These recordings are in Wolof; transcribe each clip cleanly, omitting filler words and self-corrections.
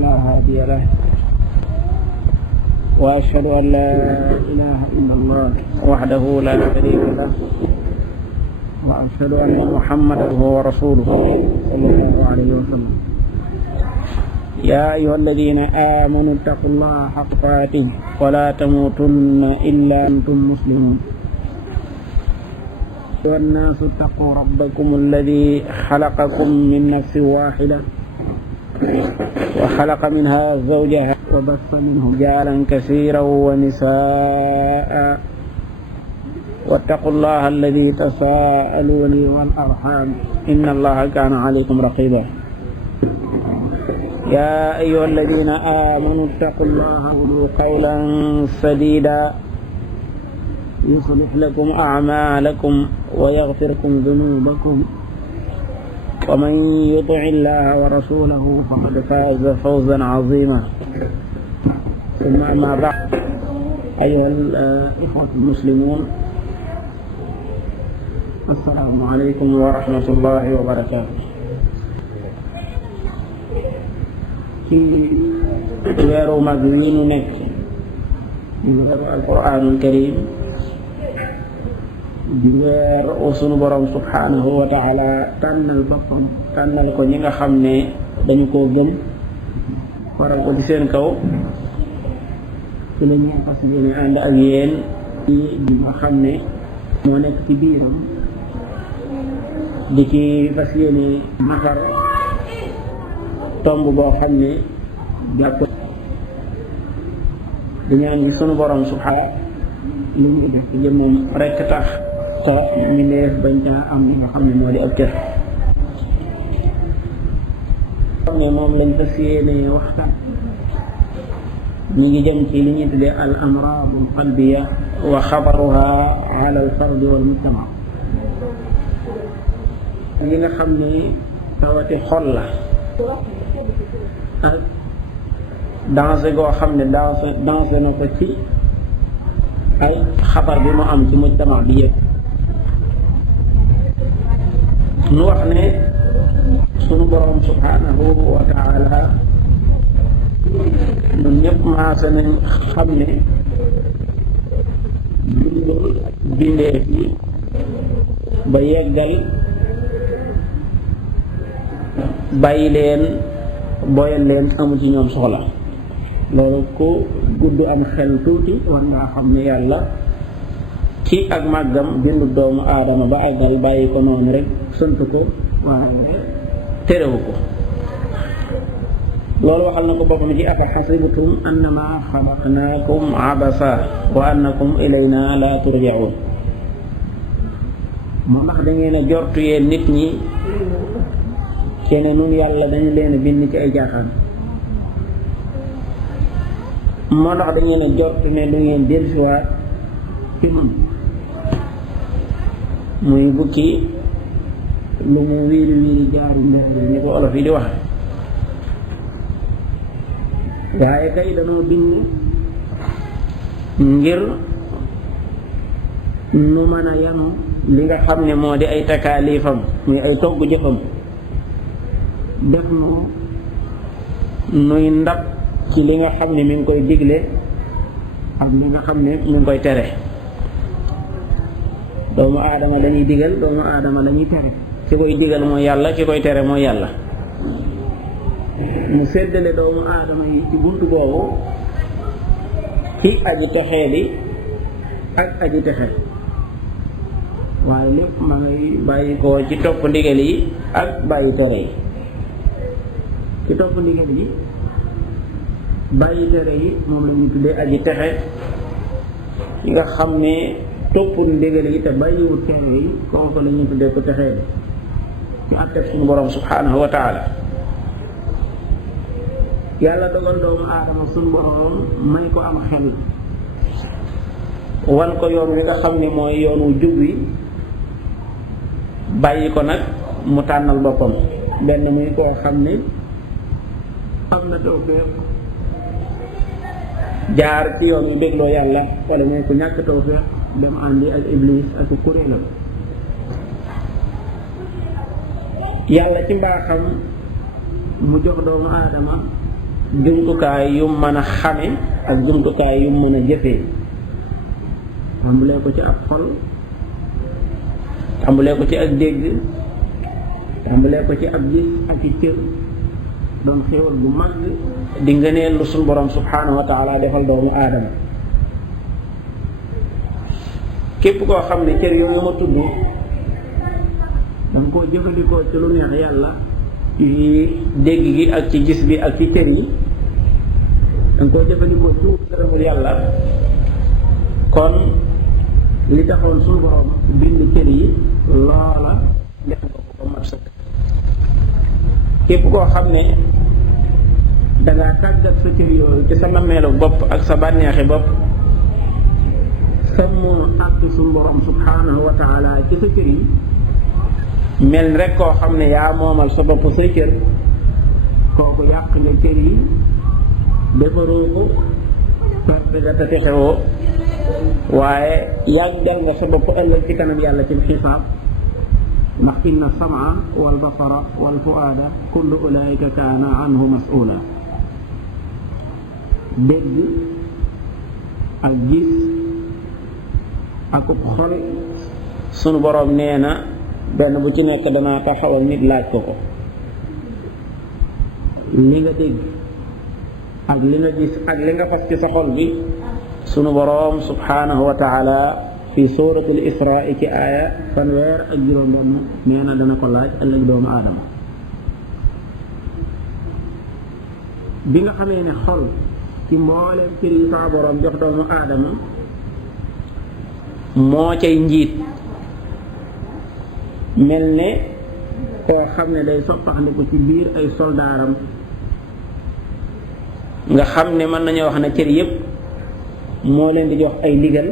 فلا هادي له وأشهد أن لا إله إلا الله وحده لا شريك له وأشهد أن محمدا هو ورسوله صلى الله عليه وسلم يا أيها الذين آمنوا اتقوا الله حق تقاته ولا تموتن إلا أنتم مسلمون أيها الناس اتقوا ربكم الذي خلقكم من نفس واحدة وخلق منها زوجها وبث منهم رجالا كثيرا ونساء واتقوا الله الذي تساءلون والأرحام إن الله كان عليكم رقيبا يا أيها الذين آمنوا اتقوا الله وقولوا قولا سديدا يصلح لكم أعمالكم ويغفر لكم ذنوبكم ومن يطع الله ورسوله فقد فاز فوزا عظيما ثم أما بعد أيها الإخوة المسلمون السلام عليكم ورحمة الله وبركاته ci weeru mag wi nu nekk di weeru alquraanul karim di weer sunu borom subhanahu wa taala tànnal boppam tànnal ko ñi nga xam ne dañu koo gëm waral ko ci seen kaw ci la ñuy fas yéene ànd ak yéen ci li nga xam ne moo nekk ci biiram di ci fas yéene nafar tomb boo xam ne jàpp di ñaan gi sunu borom subhanahu li ñuy def ci jëmmam rekk tax te mi neef bañ caa am li nga xam ne moo di ab cër xam ne moom lañ fas yéene waxtaan ñi ngi jëm ci li ñuy tuddee al amraadul qalbiya wa xabaruha ala al fardi wal mujtama yi nga xam ne tawati xol la ak danger goo xam ne danger na ko ci ay xabar bi mu am ci mujtama bi yëpp nu wax ne sunu borom subhanahu wa taala ñun ñëpp maase nañ xam ne bindul bindeef yi ba yeggal bàyyi leen boyal leen amu ci ñoom soxla loolu ku gudd am xel tuuti war ngaa xam ne yàlla ci ak màggam bindu doomu aadama ba àggal bàyyi ko noonu rek sant ko waaye terewu ko loolu waxal na ko boppam ci afa xasibtum annama xalaqnaakum abasa wa annakum ilayna la turjaun moo ndax da ngeen a jortu yeen nit ñi kene nun yàlla dañu leen a bind ci ay jaaxaan moo tax dañu leen a jot ne du ngeen dellusiwaat ci nun muy bukki lu mu wiiri wiiri jaaru mbir ni ko olof yi di wax waaye kay dañoo bind ngir nu mën a yanu li nga xam ne moo di ay takaalifam muy ay togg jëfam def nu nuy ndab ci li nga xam ne mi ngi koy digle ak li nga xam ne mi ngi koy tere doomu aadama lañuy digal doomu aadama lañuy tere ki koy digal mooy yàlla ki koy tere mooy yàlla mu séddale doomu aadama yi ci buntu boobu ci aji texee li ak aji texe waaye lépp ma ngay bàyyi ko ci topp ndigal yi ak bàyyi tere yi ci topp ndigal yi bàyyi tere yi moom la ñuy tuddee aji texe yi nga xam ne toppul ndigal yi te bàyyiwul tere yi kooku la ñuy tuddee ko texee bi ci àtteeg suñu borom subhanahu wa taala yàlla dogal doomu aadama suñu borom may ko am xel wan ko yoon wi nga xam ne mooy yoon wu jub wi bàyyi ko nag mu tànnal boppam benn muy koo xam ne am na tawfeex jaar ci yoon wi bégloo yàlla wala mooy ku ñàkk tawfeex dem àndi ak iblis ak kuréelam yàlla ci mbaaxam mu jox doomu aadama jumtukaay yu mën a xame ak jumtukaay yu mën a jëfee tàmbulee ko ci ab xol, tàmbulee ko ci ak dégg, tàmbulee ko ci ab gis ak i cër, doon xéewal bu mag di ngëneel lu suñu borom subhanahu wa taala defal doomu aadama. képp koo xam ne cër yooyu ma tudd danga koo jëfandikoo ci lu neex yàlla ci dégg gi ak ci gis bi ak ci cër yi, danga koo jëfandikoo ci gërëmul yàlla, kon li taxoon suñu borom bind cër yi loola def nga ko ba mat sëkk. képp koo xam ne dangaa tàggat sa cër yooyu ci sa nammeelu bopp ak sa bànneexi bopp, sàmmoo àq suñu borom subhanahu wa taala ci sa cër yi, mel ni rek koo xam ne yaa moomal sa bopp say cër, kooku yàq nga cër yi, defaroo ko, perte nga te texewoo, waaye yàggal nga sa bopp ëllëg ci kanam yàlla ci xisaab. ndax inna samaa wal basara wal fuaada kullu ulaika kaana anhu mas'uula. dégg ak gis ak xol sunu boroom nee na benn bu ci nekk danaa taxawal nit laaj ko ko. li nga dégg ak li nga gis ak li nga fas ci sa xol bi, sunu boroom subhanahu wa taala fi suratul israa ci aaya fanweer nee na dana ko laaj ëllëg doomu aadama. bi nga xamee ne xol ci mbooleem cër yi saa boroom jox doomu aadama moo cay njiit, mel ne koo xam ne day soppaxndiku ci biir ay soldaaram, nga xam ne mën nañu wax ne cër yépp moo leen di jox ay ndigal,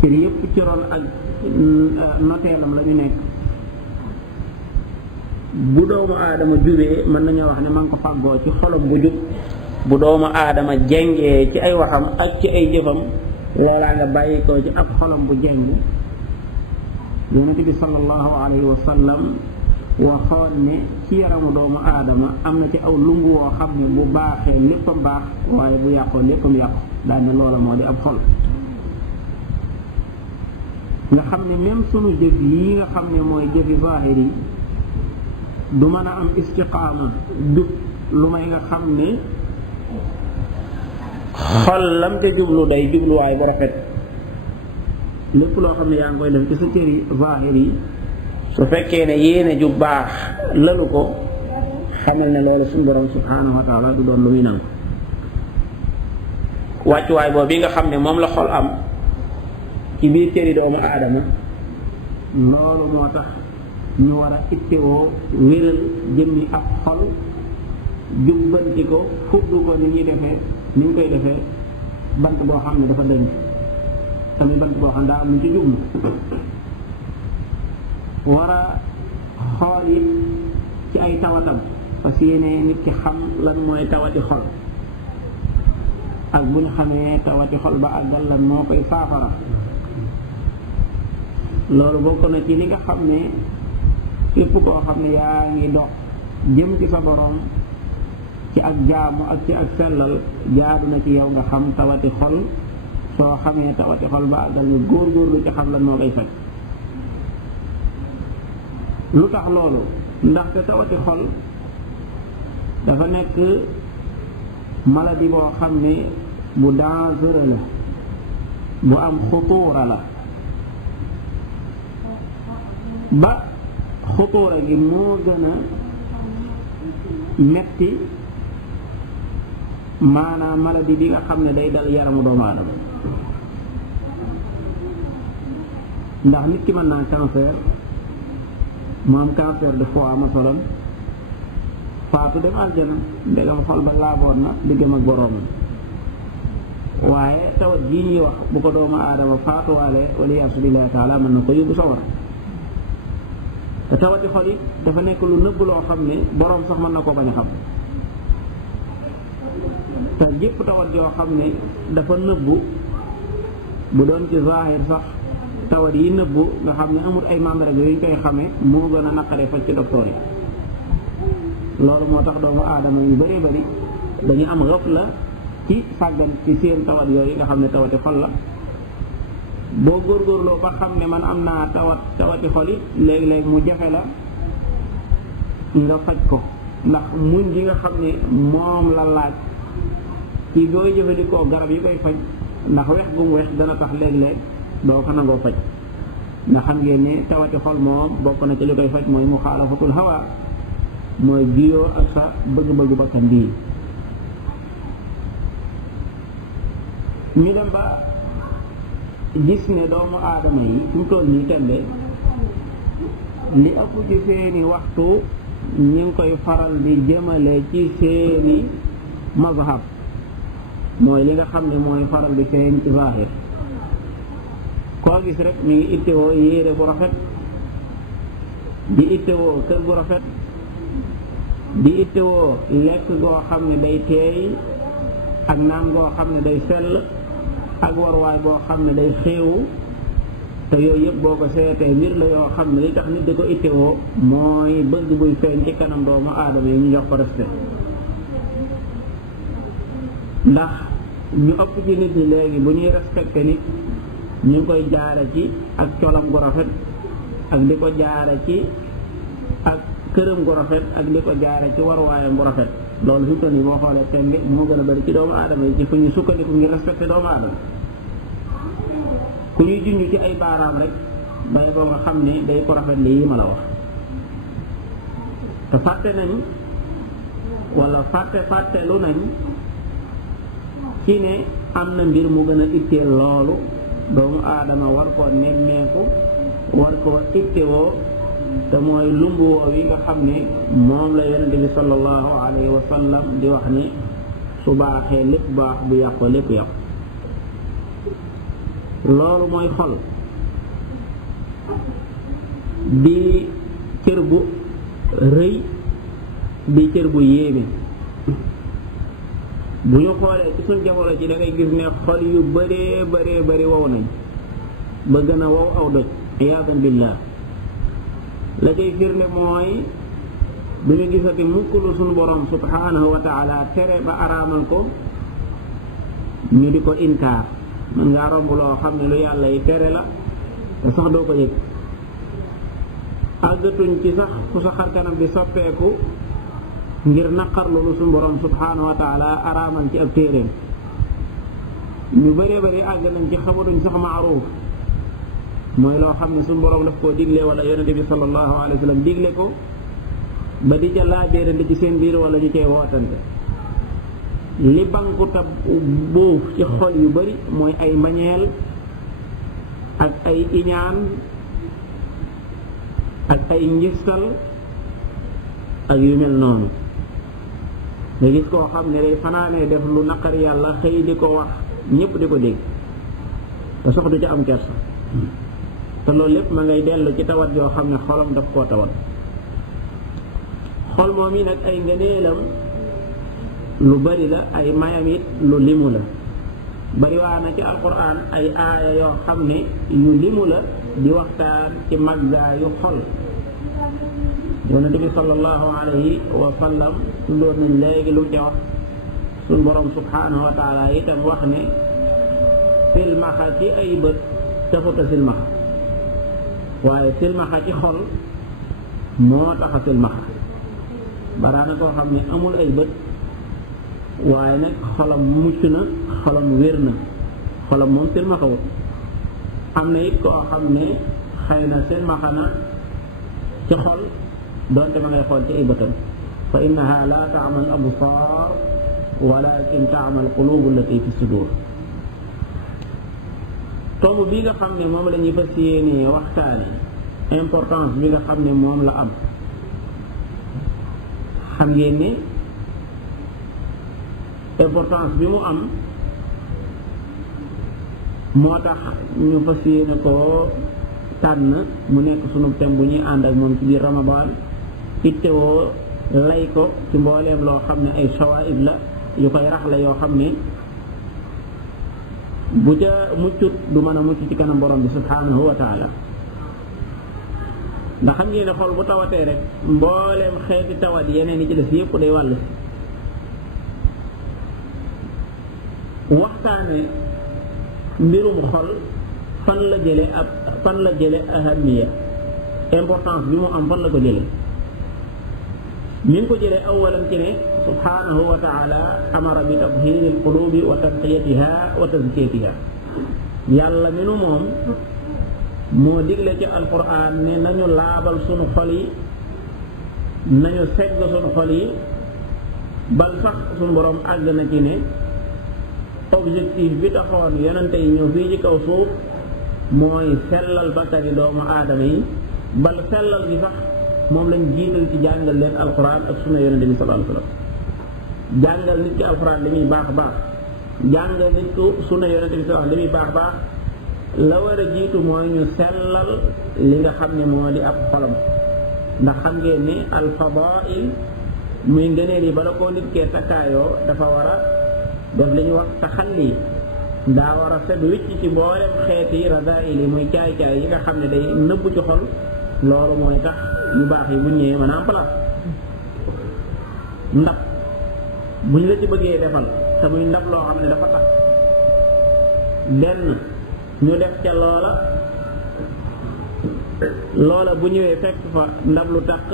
cër yépp ci ron ak noteelam la ñu nekk. bu doomu aadama jubee mën nañoo wax ne ma ngi ko fàggoo ci xolam bu jub, bu doomu aadama jengee ci ay waxam ak ci ay jëfam, loolaa nga bàyyi ko ci ab xolam bu jeng. Yonent bi sallallahu alayhi wa sallam waxoon ne ci yaramu doomu aadama am na ci aw lumb woo xam ne bu baaxee léppam baax, waaye bu yàqoo léppam yàqu. daal ne loola moo di ab xol. nga xam ne même sunu jëf yi nga xam ne mooy jëfi zaahir yi du mën a am istiqaama jub lu may nga xam ne xol lam te jublu day jubluwaay bu rafet. lépp loo xam ne yaa ngi koy def ci sa cër yi zaahir yi, su fekkee ne yéene ju baax lalu ko, xamal ne loolu suñu borom subhanahu wa taala du doon lu muy nangu. wàccuwaay boobu bi nga xam ne moom la xol am ci biir cëri doomu aadama, loolu moo tax ñu war a ittewoo wéral jëmmi ab xol, jubbanti ko, fuddu ko ni ñuy defee ni ñu koy defee bant boo xam ne dafa dëng, tamit bant boo xam ne daa am lu ci jublu. war a xool it ci ay tawatam, parce que yéene nit ki xam lan mooy tawati xol, ak bu ñu xamee tawati xol ba àggal lan moo koy saafara. loolu bokk na ci li nga xam ne képp koo xam ne yaa ngi dox jëm ci sa borom ci ak jaamu ak ci ak sellal, jaadu na ci yow nga xam tawati xol. soo xamee tawati xol ba àggal nga góorgóorlu ci xam lan moo koy faj. lu tax loolu? ndaxte tawati xol dafa nekk maladie boo xam ne bu dangereux la, bu am xutuura la, ba xutuura gi moo gën a metti maanaam maladie bi nga xam ne day dal yaramu doomu aadama. ndax nit ki mën naa cancer, mu am cancer de foie masalan, faatu dem aljana ndegam xol ba laaboon na diggam ak boroomam. waaye tawat jii ñuy wax bu ko doomu aadama faatuwaale waliyaasu billaahi taala mën na ko yóbbu sawar. te tawati xol yi dafa nekk lu nëbb loo xam ne boroom sax mën na koo bañ a xam. te jépp tawat yoo xam ne dafa nëbbu, bu doon ci zaahir sax tawat yi nëbbu nga xam ne amul ay mandarga yu ñu koy xamee, moo gën a naqaree faj ci docteur yi. loolu moo tax doomu aadama yu bëree bëri dañu am ghafla ci sàggan ci seen tawat yooyu nga xam ne tawati xol la. boo góorgóorloo ba xam ne man am naa tawati xol it léeg-léeg mu jafe la nga faj ko, ndax muñ gi nga xam ne moom la laaj ci booy jëfandikoo garab yi koy faj, ndax wex gu mu wex dana tax léeg-léeg doo ko nangoo faj. ndax xam ngeen ne tawati xol moom bokk na ci li koy faj mooy muxaalafatul hawa, mooy jiyoo ak sa bëgg-bëgg bakkan bii. ñu dem ba gis ne doomu aadama yi fi mu toll nii tembe li ëpp ci seeni waxtu ñu ngi koy faral di jëmale ci seeni mazhab, mooy li nga xam ne mooy faral di feeñ ci zaahir. koo gis rek mi ngi ittewoo yére bu rafet, di ittewoo kër gu rafet, di ittewoo lekk goo xam ne day teey ak naan goo xam ne day sell ak warwaay boo xam ne day xéewu. te yooyu yëpp boo ko seetee mbir la yoo xam ne li tax nit di ko ittewoo mooy bëgg buy feeñ ci kanam doomu aadama yi ñu jox ko respect. ndax ñu ëpp ci nit ñi léegi bu ñuy respecté nit ñu ngi koy jaare ci ak colam gu rafet, ak di ko jaare ci ak këram gu rafet, ak di ko jaare ci warwaayam gu rafet. loolu fi mu toll nii boo xoolee tembe moo gën a bari ci doomu aadama yi ci fu ñu sukkandiku ngir respecté doomu aadama. ku ñuy junj ci ay baaraam rek bay boo nga xam ne day ko rafet lii ma la wax. te fàtte nañ wala fàttelu nañ ci ne am na mbir mu gën a itteel loolu doomu aadama war koo nemmeeku, war koo ittewoo, te mooy lumbu woow yi nga xam ne moom la yonente bi sallallahu alayhi wa sallam di wax ni su baaxee lépp baax, bu yàqoo lépp yàqu. loolu mooy xol di cër bu rëy, di cër bu yéeme. bu ñu xoolee ci suñ jamono ji da ngay gis ne xol yu bëree bëri wow nañ ba gën a wow aw doj, iyaadan billah. la koy firnde mooy du ñu gisati mukk lu suñu borom subhanahu wa taala tere ba araamal ko ñu di ko inkaar. mën ngaa romb loo xam ne lu yàlla yi tere la te sax doo ko yëg. àggatuñ ci sax fu sa xar kanam bi soppeeku ngir naqarlu lu suñu borom subhanahu wa taala araamal ci ab téeréem. ñu bëree bëri àgg nañ ci xamatuñ sax maaruuf, mooy loo xam ne suñu borom daf koo digle wala yonente bi sallallahu alayhi wa sallam digle ko ba di ca laabéerante ci seen biir wala ñu cay wootante. li banku tab boof ci xol yu bari mooy ay mbañeel ak ay iñaan ak ay njistal ak yu mel noonu. nga gis koo xam ne day fanaanee def lu naqar yàlla xëy di ko wax ñépp di ko dégg te sox du ca am kersa. te loolu lépp ma ngay dellu ci tawat yoo xam ne xolam daf koo tawat. xol moom yi nag ay ngëneelam lu bari la, ay mayam it lu limu la. bari waa na ci alquran ay aaya yoo xam ne yu limu la di waxtaan ci màggaayu xol. yonente bi sallallahu alayhi wa sallam tuddoon nañ léegi lu ca wax. suñ borom subhanahu wa taala itam wax ne silmaxa ci ay bët taxuta silmaxa, waaye silmaxa ci xol moo taxa silmaxa. baraana koo xam ne amul ay bët waaye nag xolam mucc na, xolam wér na, xolam moom silmaxawut. am na it koo xam ne xëy na silmaxa na ci xol doonte ma ngay xool ci ay bëtam. fa innaha la taamal absar walakin taamal qulubu allati fi sudur. tomb bi nga xam ne moom la ñuy fas yéenee waxtaane importance bi nga xam ne moom la am. xam ngeen ne importance bi mu am moo tax ñu fas yéene koo tànn mu nekk sunu thème bu ñuy ànd ak moom ci biir Ramadan. ittewoo lay ko ci mbooleem loo xam ne ay shawaib la yu koy raxle yoo xam ne bu ca muccut du mën a mucc ci kanam borom bi subhanahu wa taala. ndax xam ngeen ne xol bu tawatee rek mbooleem xeeti tawat yeneen yi ci des yëpp day wàll si waxtaane mbirum xol fan la jële ahamiya importance bi mu am fan la ko jële mi ngi ko jële awalan ci ne subhanahu wa taala amara bi tathiri alqulubi wa tanqiyatiha wa tazkiyatiha yàlla mi nu moom moo digle ci alquran ne nañu laabal sunu xol yi nañu segg sunu xol yi bal sax sunu borom àgg na ci ne objectif bi taxoon yonente yi ñëw fii ci kaw suuf mooy sellal bakkani doomu aadama yi bal sellal gi sax moom lañ jiital ci jàngal leen alquran ak sunna yonente bi sallallahu alayhi wasallam jàngal nit ki alquran li muy baax baax jàngal nit ku sunna yonente bi sallallahu alayhi wasallam li muy baax baax la war a jiitu mooy ñu sellal li nga xam ne moo di ab xolam ndax xam ngeen ni alfadail muy ngëneel yi bala koo nit kee takkaayoo dafa war a def li ñuy wax taxalli daa war a set wicc ci mboolem xeeti radail yi muy caay-caay yi nga xam ne day nëbbu ci xol loolu mooy tax yu baax yi bu ñëwee mën a am place ndab buñ la ci bëggee defal te muy ndab loo xam ne dafa tax benn ñu def ca loola bu ñëwee fekk fa ndab lu tàq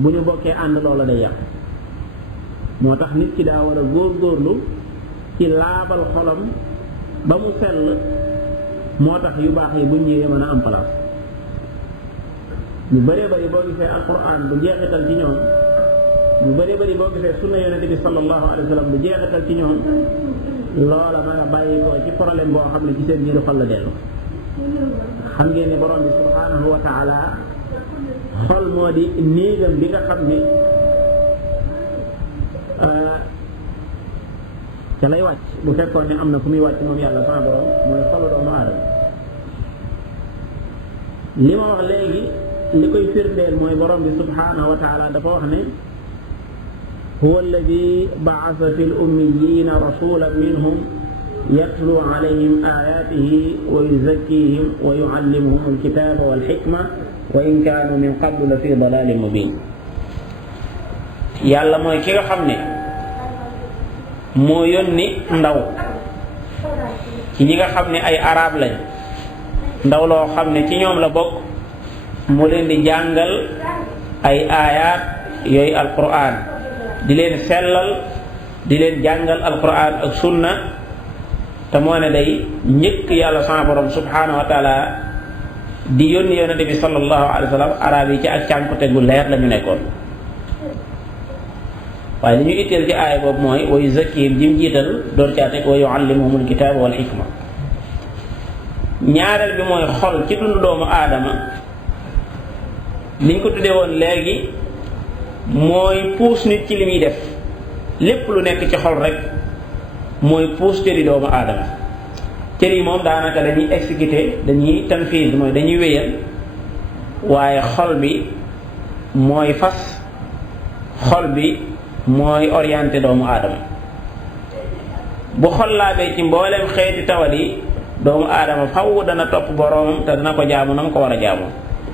bu ñu bokkee ànd loola day yàq moo tax nit ki daa war a góorgóorlu ci laabal xolam ba mu sell moo tax yu baax yi bu ñëwee mën a am place ñu bëree bëri boo gisee alquran bu jeexital ci ñoom ñu bëree bëri boo gisee sunna yonente bi sallallahu alayhi wa sallam bu jeexital ci ñoom loola ma nga bàyyi ko ci problème boo xam ne ci seen biir xol la dellu xam ngeen ne borom bi subhanahu wa taala xol moo di néegam bi nga xam ne ca lay wàcc bu fekkoon ne am na fu muy wàcc moom yàlla sama borom mooy xolu doomu aadama li ma wax léegi li koy firndeel mooy borom bi subhanahu wa taala dafa wax ne huwa alladi ba'atha fi l-ummiyyiina rasulan minhum yatlu alayhim ayatihi wa yuzakkihim wa yuallimuhum alkitaba walxikma wa in kaanu min qablu la fi dalalin mubin yàlla mooy ki nga xam ne moo yónni ndaw ci ñi nga xam ne ay arab lañ ndaw loo xam ne ci ñoom la bokk mu leen di jàngal ay aayaat yooyu alquran di leen sellal di leen jàngal alquran ak sunna te moo ne day njëkk yàlla sama borom subhanahu wa taala di yónni yonente bi sallallahu alayhi wa sallam arab yi ci ak cànkute gu leer la ñu nekkoon waaye li ñu itteel ci aaya boobu mooy wa yuzakkihim jim jiital door caa teg wa yuallimuhumul kitaaba wal hikma ñaareel bi mooy xol ci dundu doomu aadama liñ ko tuddee woon léegi mooy puus nit ci li muy def lépp lu nekk ci xol rek mooy puus cëri doomu aadama cër yi moom daanaka dañuy exécuter dañuy tanfiis mooy dañuy wéyal waaye xol bi mooy fas xol bi mooy orienté doomu aadama bu xol laabee ci mboolem xeeti tawat yi doomu aadama faw dana topp boroomam te dana ko jaamu na mu ko war a jaamu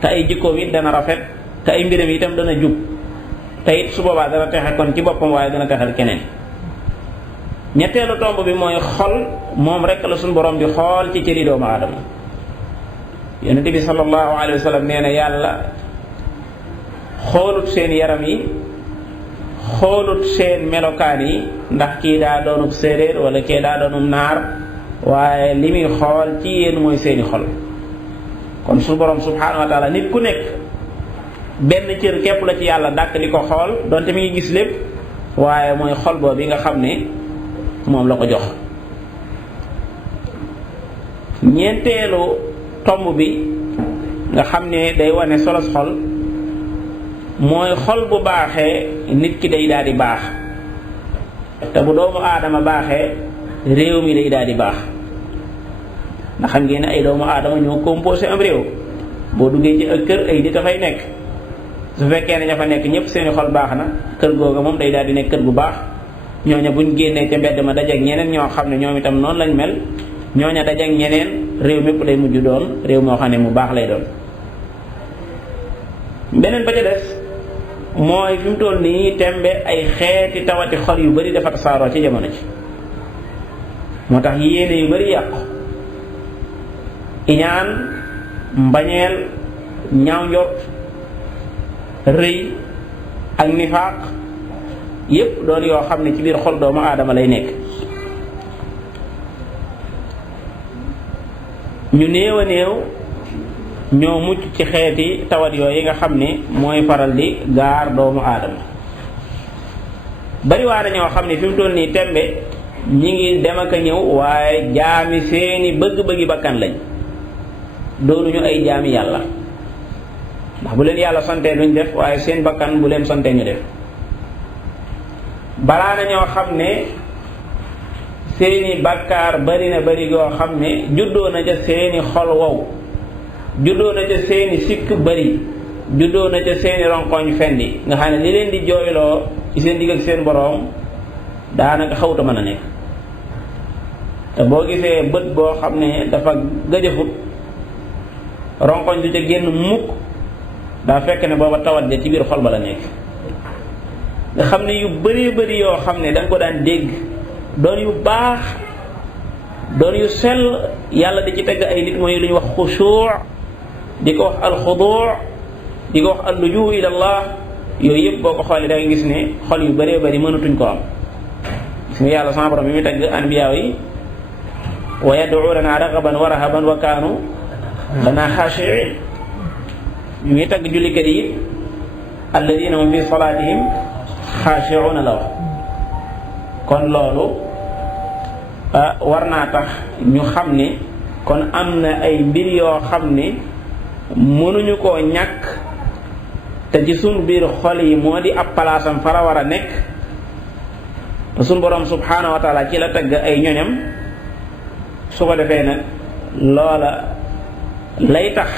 te ay jikkoom it dana rafet te ay mbiram itam dana jub te it su boobaa dana texe kon ci boppam waaye dana texal keneen ñetteelu tomb bi mooy xol moom rek la suñu borom di xool ci cëri doomu aadama yonente bi sallallahu alayhi wa sallam nee na yàlla xoolut seen yaram yi xoolut seen melokaan yi ndax kii daa doonub séeréer wala kii daa doonub naar waaye li muy xool ci yéen mooy seeni xol kon suñu borom subhanahu wa taala nit ku nekk benn cër képp la ci yàlla dàkk di ko xool donte mi ngi gis lépp waaye mooy xol boobu bi nga xam ne moom la ko jox ñeenteelu tomb bi nga xam ne day wane solos xol mooy xol bu baaxee nit ki day daal di baax te bu doomu aadama baaxee réew mi day daal di baax ndax xam ngeen ne ay doomu aadama ñoo composé am réew boo duggee ci ak kër ay nit dafay nekk su fekkee ne ña fa nekk ñëpp seeni xol baax na kër googa moom day daal di nekk kër gu baax ñooña buñ génnee ca mbedd ma dajeek ñeneen ñoo xam ne ñoom itam noonu lañ mel ñooña dajeek ñeneen réew mépp day mujj doon réew moo xam ne mu baax lay doon beneen ba ca des mooy fi mu toll nii tembe ay xeeti tawati xol yu bari dafa tasaaroo ci jamono ji moo tax yéene yu bari yàqu iñaan mbañeel ñaaw njort rëy ak nifaaq yépp doon yoo xam ne ci biir xol doomu aadama lay nekk. ñu néew a néew ñoo mucc ci xeeti tawat yooyu nga xam ne mooy faral di gaar doomu aadama. bari waa na ñoo xam ne fi mu toll nii tembe ñi ngi dem ak a ñëw waaye jaami seeni bëgg-bëggi bakkan lañ doonuñu ay jaami yàlla ndax bu leen yàlla santee duñ def waaye seen bakkan bu leen santee ñu def. balaa na ñoo xam ne seeni bàkkaar bari na bari goo xam ne juddoo na ca seeni xol wow, juddoo na ca seeni sikk bari, juddoo na ca seeni ronkoñ fendi nga xam ne li leen di jooyloo ci seen digg ak seen boroom daanaka xawta mën a nekk. te boo gisee bët boo xam ne dafa gëjëfut ronkoñ du ca génn mukk daa fekk ne booba tawat ja ci biir xol ba la nekk. nga xam ne yu bëree bëri yoo xam ne da nga ko daan dégg doon yu baax doon yu sell yàlla di ci tegg ay nit mooy lu ñuy wax xushuuc di ko wax alxuduu di ko wax alluju ila allah yooyu yëpp boo ko xoolee da nga gis ne xol yu bëree bëri mënatuñ ko am. gis nga yàlla sama borom bi muy tagg anbiyaa yi wa yad'uunanaa raghaban wa rahaban wa kaanu lanaa xaashi'iin bi muy tagg jullikat yi alladina hum fi salaatihim xaashi'uuna la wax. kon loolu war naa tax ñu xam ne kon am na ay mbir yoo xam ne mënuñu koo ñàkk te ci suñ biir xol yi moo di ab palaasam fa la war a nekk te suñ borom subhaanahu wa taala ci la tagg ay ñoñam. su ko defee nag loola lay tax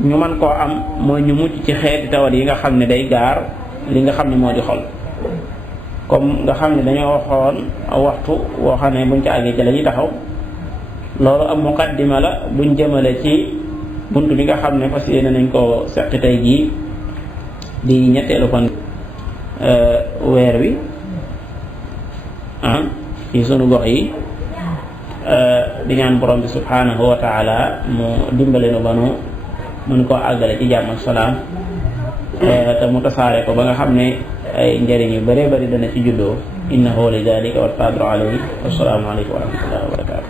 ñu mën koo am mooy ñu mucc ci xeeti tawat yi nga xam ne day gaar li nga xam ne moo di xol. comme nga xam ne dañoo waxoon waxtu woo xam ne buñ ci àggee ci la ñuy taxaw loolu am muqaddima la buñ jëmale ci bunt bi nga xam ne fas yéene nañ ko seqi tey jii di ñetteelu fan weer wi ci sunu gox yi. di ñaan borom bi subhanahu wa taala mu dimbale nu ba nu mën koo àggale ci jàmm ak salaam te mu tasaare ko ba nga xam ne ay njëriñ yu bëree bëri dana ci juddoo innahu li dalika wal qadiru alayhi wassalaamu aleykum wa rahmatullahi wa barakatu